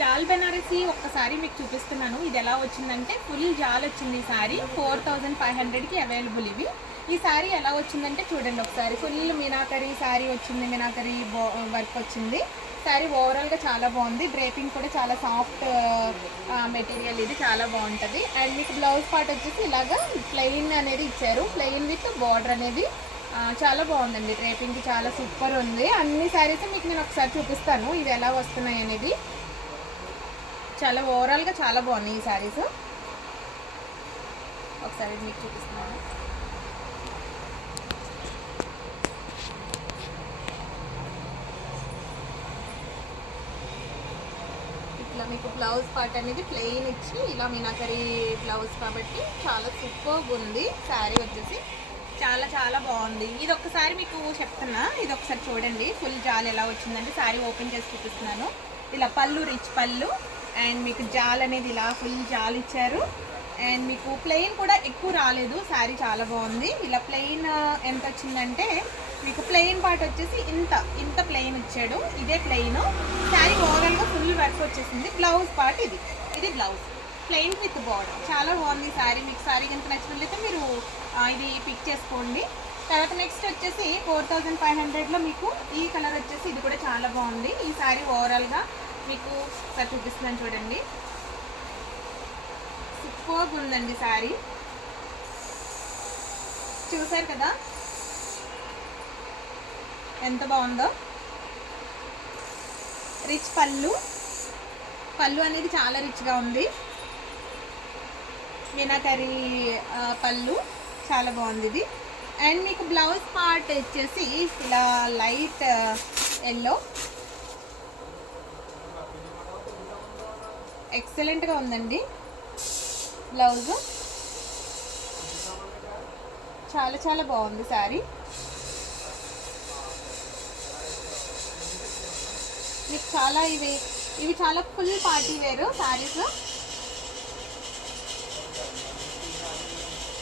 జాల్ బెనారసి ఒక్కసారి మీకు చూపిస్తున్నాను. ఇది ఎలా వచ్చిందంటే ఫుల్ జాల్ వచ్చింది ఈ సారీ. 4500కి అవైలబుల్ ఇవి. ఈ సారీ ఎలా వచ్చిందంటే చూడండి ఒకసారి. ఫుల్ మీనాకరీ సారీ వచ్చింది, మీనాకరీ వర్క్ వచ్చింది. సారీ ఓవరాల్గా చాలా బాగుంది. డ్రేపింగ్ కూడా చాలా సాఫ్ట్ మెటీరియల్, ఇది చాలా బాగుంటుంది. అండ్ మీకు బ్లౌజ్ పార్ట్ వచ్చేసి ఇలాగా ప్లెయిన్ అనేది ఇచ్చారు, ప్లెయిన్ విత్ బార్డర్ అనేది చాలా బాగుందండి. డ్రేపింగ్కి చాలా సూపర్ ఉంది. అన్ని శారీస్ మీకు నేను ఒకసారి చూపిస్తాను ఇవి ఎలా వస్తున్నాయి అనేది. చాలా ఓవరాల్గా చాలా బాగున్నాయి ఈ శారీస్. ఒకసారి మీకు చూపిస్తున్నాను. ఇట్లా మీకు బ్లౌజ్ పార్ట్ అనేది ప్లెయిన్ ఇచ్చి ఇలా మీనాకరీ బ్లౌజ్ కాబట్టి చాలా సూపర్గా ఉంది. శారీ వచ్చేసి చాలా చాలా బాగుంది. ఇది ఒక్కసారి మీకు చెప్తున్నా, ఇది ఒకసారి చూడండి. ఫుల్ జాల్ ఎలా వచ్చిందంటే శారీ ఓపెన్ చేసి చూపిస్తున్నాను. ఇలా పళ్ళు రిచ్ పళ్ళు అండ్ మీకు జాల్ అనేది ఇలా ఫుల్ జాల్ ఇచ్చారు. అండ్ మీకు ప్లెయిన్ కూడా ఎక్కువ రాలేదు. శారీ చాలా బాగుంది. ఇలా ప్లెయిన్ ఎంత వచ్చిందంటే మీకు ప్లెయిన్ పార్ట్ వచ్చేసి ఇంత ప్లెయిన్ ఇచ్చాడు. ఇదే ప్లెయిన్. శారీ ఓవరాల్గా ఫుల్ వర్క్ వచ్చేసింది. బ్లౌజ్ పార్ట్ ఇది బ్లౌజ్ ప్లెయిన్ విత్ బార్డర్. చాలా బాగుంది శారీ. మీకు శారీ కనుక నచ్చినట్లయితే మీరు ఇది పిక్ చేసుకోండి. తర్వాత నెక్స్ట్ వచ్చేసి 4500లో మీకు ఈ కలర్ వచ్చేసి ఇది కూడా చాలా బాగుంది. ఈ శారీ ఓవరాల్గా మీకు ఒకసారి చూపిస్తున్నాను చూడండి. సూపర్గా ఉందండి శారీ. చూసారు కదా ఎంత బాగుందో. రిచ్ పళ్ళు అనేది చాలా రిచ్గా ఉంది. మీనాకరీ పళ్ళు చాలా బాగుంది ఇది. అండ్ మీకు బ్లౌజ్ పార్ట్ వచ్చేసి ఇలా లైట్ ఎల్లో, ఎక్సలెంట్గా ఉందండి బ్లౌజ్. చాలా చాలా బాగుంది శారీ. మీకు చాలా ఇవి చాలా ఫుల్ పార్టీ వేరు శారీస్.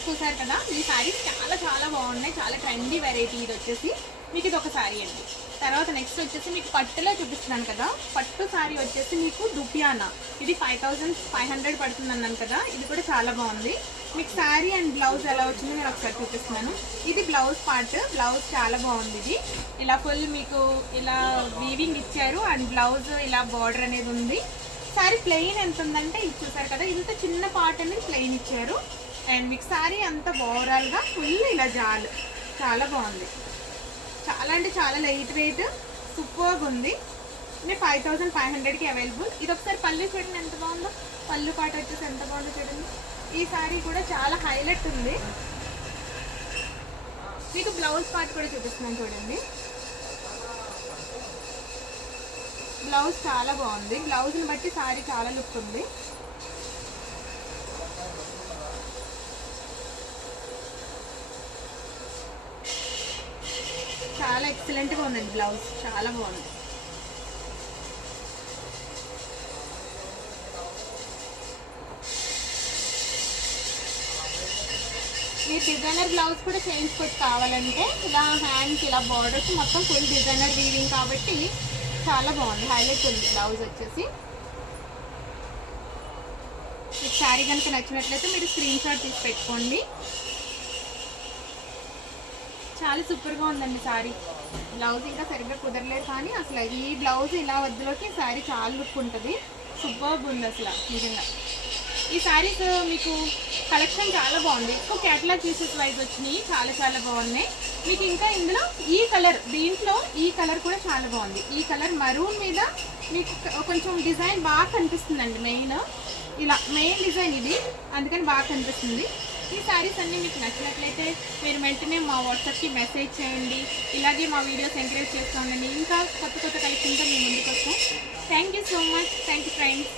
చూసారు కదా ఈ శారీస్ చాలా చాలా బాగున్నాయి. చాలా ట్రెండీ వెరైటీ ఇది వచ్చేసి. మీకు ఇది ఒక శారీ అండి. తర్వాత నెక్స్ట్ వచ్చేసి మీకు పట్టులో చూపిస్తున్నాను కదా. పట్టు శారీ వచ్చేసి మీకు దుపియానా, ఇది 5500 పడుతుంది అన్నాను కదా. ఇది కూడా చాలా బాగుంది. మీకు శారీ అండ్ బ్లౌజ్ ఎలా వచ్చిందో నేను ఒకసారి చూపిస్తున్నాను. ఇది బ్లౌజ్ పార్ట్. బ్లౌజ్ చాలా బాగుంది. ఇది ఇలా ఫుల్ మీకు ఇలా వీవింగ్ ఇచ్చారు అండ్ బ్లౌజ్ ఇలా బార్డర్ అనేది ఉంది. శారీ ప్లెయిన్ ఎంత ఉందంటే ఇది చూసారు కదా, ఇంత చిన్న పార్ట్ అనేది ప్లెయిన్ ఇచ్చారు. అండ్ మీకు శారీ అంతా ఓవరాల్గా ఫుల్ ఇలా జాల్ చాలా బాగుంది. చాలా అంటే చాలా లైట్ వెయిట్ సూపర్గా ఉంది. నేను 5500కి అవైలబుల్. ఇది ఒకసారి పళ్ళు చూడండి ఎంత బాగుందో. పళ్ళు పాట వచ్చేసి ఎంత బాగుందో చూడండి. ఈ శారీ కూడా చాలా హైలైట్ ఉంది. మీకు బ్లౌజ్ పార్ట్ కూడా చూపిస్తున్నాను చూడండి. బ్లౌజ్ చాలా బాగుంది. బ్లౌజ్ని బట్టి శారీ చాలా లుక్ ఉంది. చాలా ఎక్సలెంట్గా ఉందండి బ్లౌజ్. చాలా బాగుంది. ఈ డిజైనర్ బ్లౌజ్ కూడా చేయించుకోవచ్చు కావాలంటే. ఇలా హ్యాండ్కి ఇలా బార్డర్స్ మొత్తం ఫుల్ డిజైనర్ వీవింగ్ కాబట్టి చాలా బాగుంది. హైలైట్ ఉంది బ్లౌజ్ వచ్చేసి. ఈ శారీ కనుక నచ్చినట్లయితే మీరు స్క్రీన్ షాట్ తీసి పెట్టుకోండి. చాలా సూపర్గా ఉందండి శారీ. బ్లౌజ్ ఇంకా సరిగ్గా కుదరలేదు కానీ అసలు ఈ బ్లౌజ్ ఇలా వద్దులోకి శారీ చాలా లుక్ ఉంటుంది. సూపర్గా ఉంది అసలు నిజంగా. ఈ శారీస్ మీకు కలెక్షన్ చాలా బాగుంది. ఎక్కువ క్యాటలాగ్ పీసెస్ వైజ్ వచ్చినాయి. చాలా చాలా బాగున్నాయి. మీకు ఇంకా ఇందులో ఈ కలర్, దీంట్లో ఈ కలర్ కూడా చాలా బాగుంది. ఈ కలర్ మరూన్ మీద మీకు కొంచెం డిజైన్ బాగా కనిపిస్తుందండి. మెయిన్ డిజైన్ ఇది, అందుకని బాగా కనిపిస్తుంది. ఈ శారీస్ అన్నీ మీకు నచ్చినట్లయితే మీరు వెంటనే మా వాట్సాప్కి మెసేజ్ చేయండి. ఇలాగే మా వీడియోస్ ఎంకరేజ్ చేస్తూ ఉండండి. ఇంకా కొత్త కలెక్షన్తో మేము ముందుకు వస్తాం. Thank you so much. Thank you friends.